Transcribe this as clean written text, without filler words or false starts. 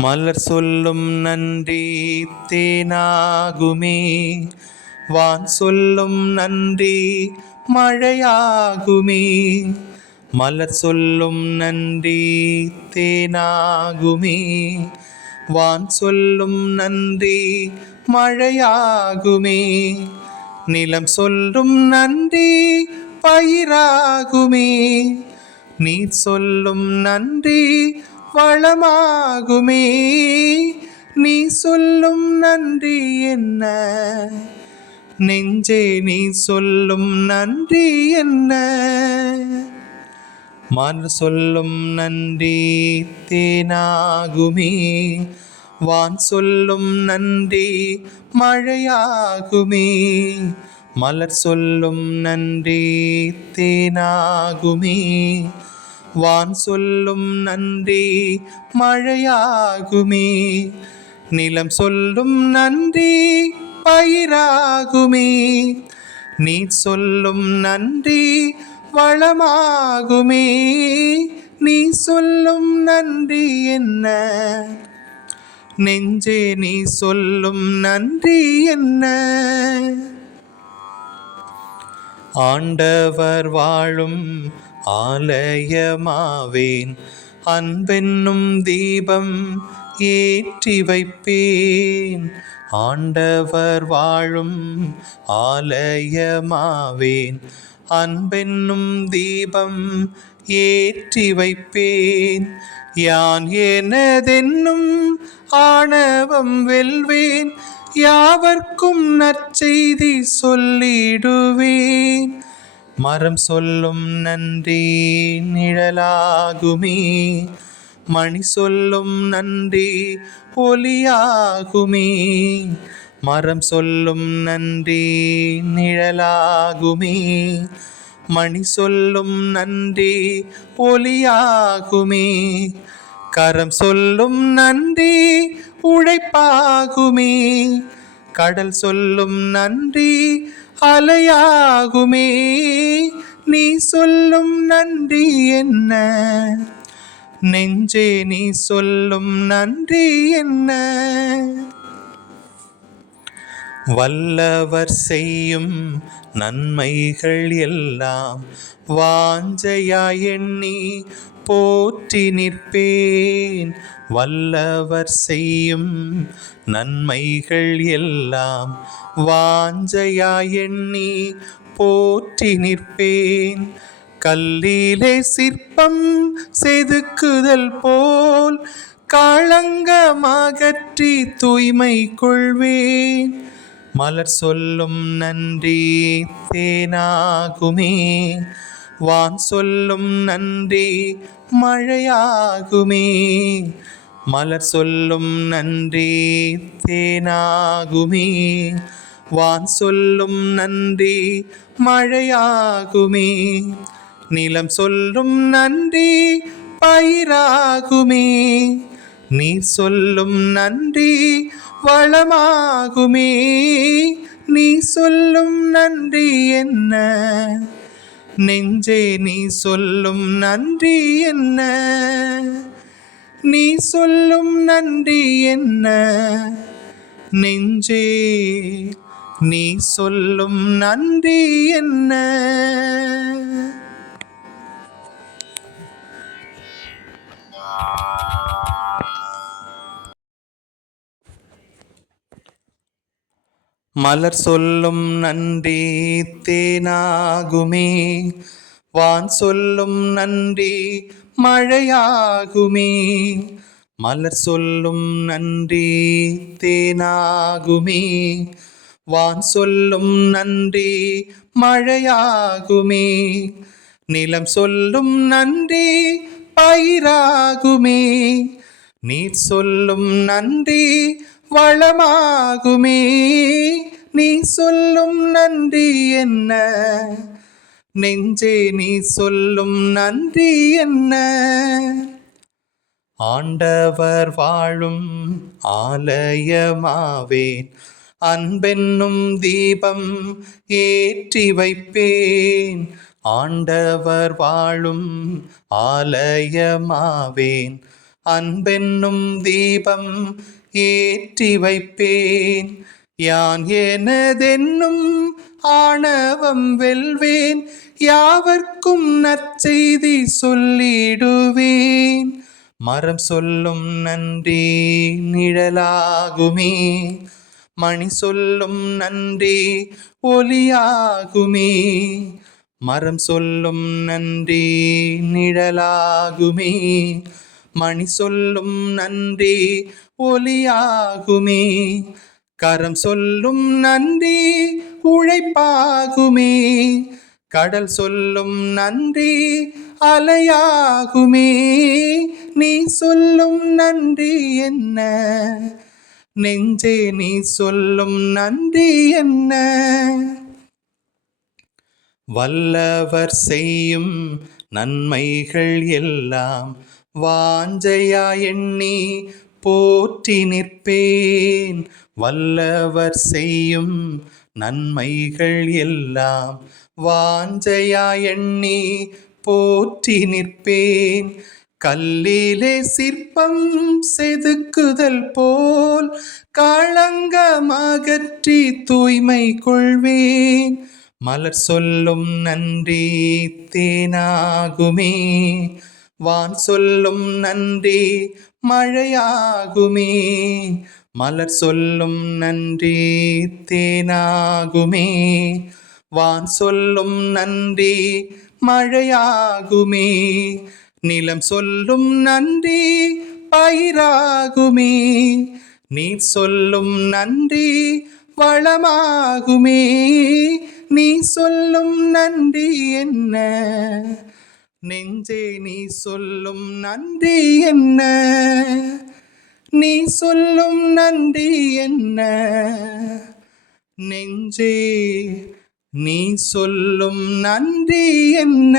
மலர் சொல்லும் நன்றி தேனாகுமே, வான் சொல்லும் நன்றி மழையாகுமே. மலர் சொல்லும் நன்றி தேனாகுமே, வான் சொல்லும் நன்றி மழையாகுமே. நிலம் சொல்லும் நன்றி பயிராகுமே, நீர் சொல்லும் நன்றி வளமாகுமே. நீ சொல்லும் நன்றி என்ன, நெஞ்சே நீ சொல்லும் நன்றி என்ன. மலர் சொல்லும் நன்றி தேனாகுமே, வான் சொல்லும் நன்றி மழையாகுமே. மலர் சொல்லும் நன்றி தேனாகுமே, வான் சொல்லும் நன்றி மழையாகுமே. நிலம் சொல்லும் நன்றி பயிராகுமே, நீர் சொல்லும் நன்றி வளமாகுமே. நீ சொல்லும் நன்றி என்ன, நெஞ்சே நீ சொல்லும் நன்றி என்ன. ஆண்டவர் வாழும் ஆலயமாவேன், அன்பென்னும் தீபம் ஏற்றி வைப்பேன். ஆண்டவர் வாழும் ஆலயமாவேன், அன்பென்னும் தீபம் ஏற்றி வைப்பேன். யான் எனதென்னும் ஆணவம் வெல்வேன், யாவர்க்கும் நற்செய்தி சொல்லிடுவேன். மரம் சொல்லும் நன்றி நிழலாகுமே, மணி சொல்லும் நன்றி ஒளியாகுமே. மரம் சொல்லும் நன்றி நிழலாகுமே, மணி சொல்லும் நன்றி ஒளியாகுமே. கரம் சொல்லும் நன்றி உழைப்பாகுமே, கடல் சொல்லும் நன்றி அலையாகுமே. நீ சொல்லும் நன்றி என்ன, நெஞ்சே நீ சொல்லும் நன்றி என்ன. வல்லவர் செய்யும் நன்மைகள் எல்லாம் வாஞ்சையாய் எண்ணி போற்றி நிற்பேன். வல்லவர் செய்யும் நன்மைகள் எல்லாம் வாஞ்சையாய் எண்ணி போற்றி நிற்பேன். கல்லிலே சிற்பம் செதுக்குதல் போல் களங்கமகற்றி தூய்மை கொள்வேன். மலர் சொல்லும் நன்றி தேனாகுமே, வான் சொல்லும் நன்றி மழையாகுமே. மலர் சொல்லும் நன்றி தேனாகுமே, வான் சொல்லும் நன்றி மழையாகுமே. நிலம் சொல்லும் நன்றி பயிராகுமே, நீர் சொல்லும் நன்றி வளமாகுமே. நீ சொல்லும் நன்றி என்ன, நெஞ்சே நீ சொல்லும் நன்றி என்ன. நீ சொல்லும் நன்றி என்ன, நெஞ்சே நீ சொல்லும் நன்றி என்ன. மலர் சொல்லும் நன்றி தேனாகுமே, வான் சொல்லும் நன்றி மழையாகுமே. மலர் சொல்லும் நன்றி தேனாகுமே, வான் சொல்லும் நன்றி மழையாகுமே. நிலம் சொல்லும் நன்றி பயிராகுமே, நீர் சொல்லும் நன்றி வளமாகுமே. நீ சொல்லும் நன்றி என்ன, நெஞ்சே நீ சொல்லும் நன்றி என்ன. ஆண்டவர் வாழும் ஆலயமாவேன், அன்பென்னும் தீபம் ஏற்றி வைப்பேன். ஆண்டவர் வாழும் ஆலயமாவேன், அன்பென்னும் தீபம் ஏற்றி வைப்பேன். யான் எனதென்னும் ஆணவம் வெல்வேன். யாவர்க்கும் நற்செய்தி சொல்லிடுவேன். மரம் சொல்லும் நன்றி நிழலாகுமே. மணி சொல்லும் நன்றி ஒலியாகுமே. மரம் சொல்லும் நன்றி நிழலாகுமே. மணி சொல்லும் நன்றி ஒலியாகுமே. கரம் சொல்லும் நன்றி உழைப்பாகுமே. கடல் சொல்லும் நன்றி அலையாகுமே. நீ சொல்லும் நன்றி என்ன? நெஞ்சே நீ சொல்லும் நன்றி என்ன? வல்லவர் செய்யும் நன்மைகள் எல்லாம் வாஞ்சையா எண்ணி போற்றி நிற்பேன். வல்லவர் செய்யும் நன்மைகள் எல்லாம் வாஞ்சையா எண்ணி போற்றி நிற்பேன். கல்லிலே சிற்பம் செதுக்குதல் போல் களங்கமகற்றி தூய்மை கொள்வேன். மலர் சொல்லும் நன்றி தேனாகுமே. வான் சொல்லும் நன்றி மழையாகுமே. மலர் சொல்லும் நன்றி தேனாகுமே. வான் சொல்லும் நன்றி மழையாகுமே. நிலம் சொல்லும் நன்றி பயிராகுமே. நீர் சொல்லும் நன்றி வளமாகுமே. நீ சொல்லும் நன்றி என்ன? நெஞ்சே நீ சொல்லும் நன்றி என்ன? நீ சொல்லும் நன்றி என்ன? நெஞ்சே நீ சொல்லும் நன்றி என்ன?